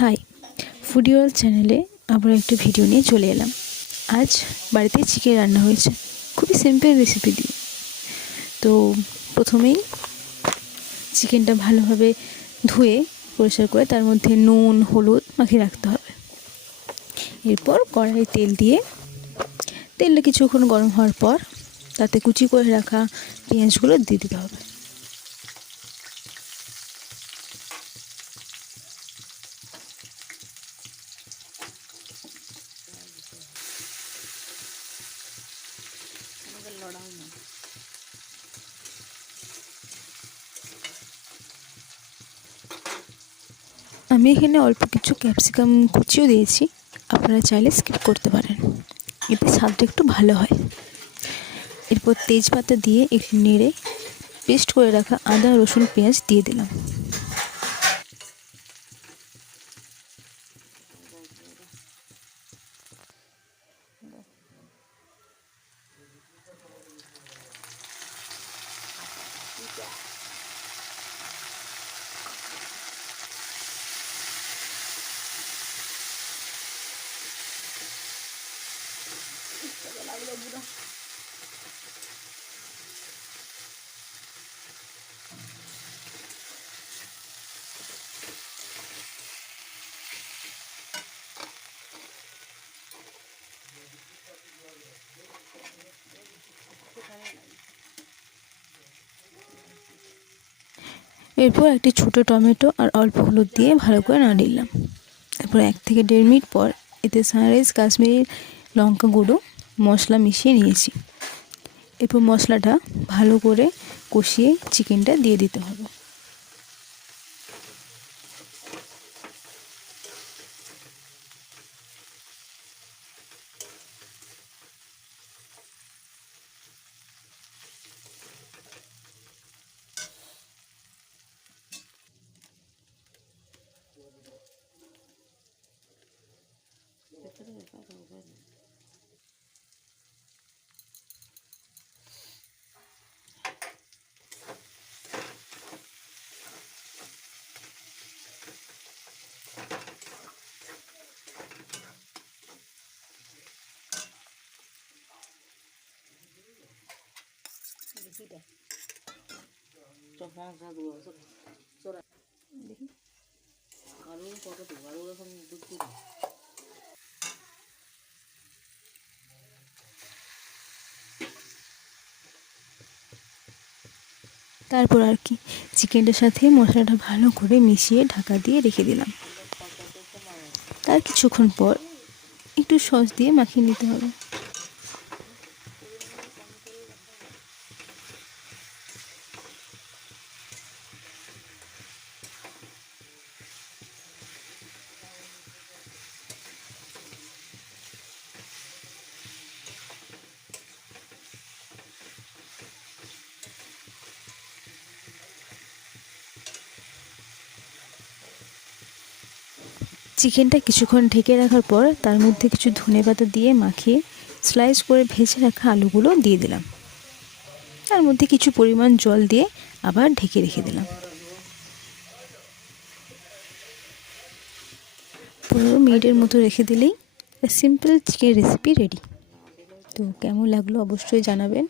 High, foodie world চ্যানেলে আবার একটা ভিডিও নিয়ে চলে এলাম। আজ বাড়িতে চিকেন রান্না হয়েছে, খুবই সিম্পল রেসিপি দিয়ে। তো প্রথমেই চিকেনটা ভালোভাবে ধুয়ে পরিষ্কার করে তার মধ্যে নুন হলুদ মাখিয়ে রাখতে হবে। এরপর কড়াইয়ে তেল দিয়ে তেলটা কিছুক্ষণ গরম হওয়ার পর তাতে কুচি করে রাখা পেঁয়াজগুলো দিয়ে দিতে হবে। আমি এখানে অল্প কিছু ক্যাপসিকাম কুচিও দিয়েছি, আপনারা চাইলে স্কিপ করতে পারেন, এতে স্বাদটা একটু ভালো হয়। এরপর তেজপাতা দিয়ে একটু নেড়ে পেস্ট করে রাখা আদা রসুন পেঁয়াজ দিয়ে দিলাম। এরপর একটি ছোটো টমেটো আর অল্প হলুদ দিয়ে ভালো করে নাড়িয়ে নিলাম। এরপর 1 থেকে 1.5 মিনিট পর এতে সানরাইজ কাশ্মীরি লঙ্কা গুঁড়ো মশলা মিশিয়ে নিয়েছি। এরপর মশলাটা ভালো করে কষিয়ে চিকেনটা দিয়ে দিতে হবে। তারপর আর কি চিকেনটার সাথে মশলাটা ভালো করে মিশিয়ে ঢাকা দিয়ে রেখে দিলাম। তার কিছুক্ষণ পর একটু সস দিয়ে মাখিয়ে নিতে হবে। চিকেনটা কিছুক্ষণ ঢেকে রাখার পর তার মধ্যে কিছু ধনেপাতা দিয়ে মাখিয়ে স্লাইস করে ভেজে রাখা আলুগুলো দিয়ে দিলাম। তার মধ্যে কিছু পরিমাণ জল দিয়ে আবার ঢেকে রেখে দিলাম। 15 মিনিটের মতো রেখে দিলেই সিম্পল চিকেন রেসিপি রেডি। তো কেমন লাগলো অবশ্যই জানাবেন।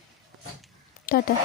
টাটা।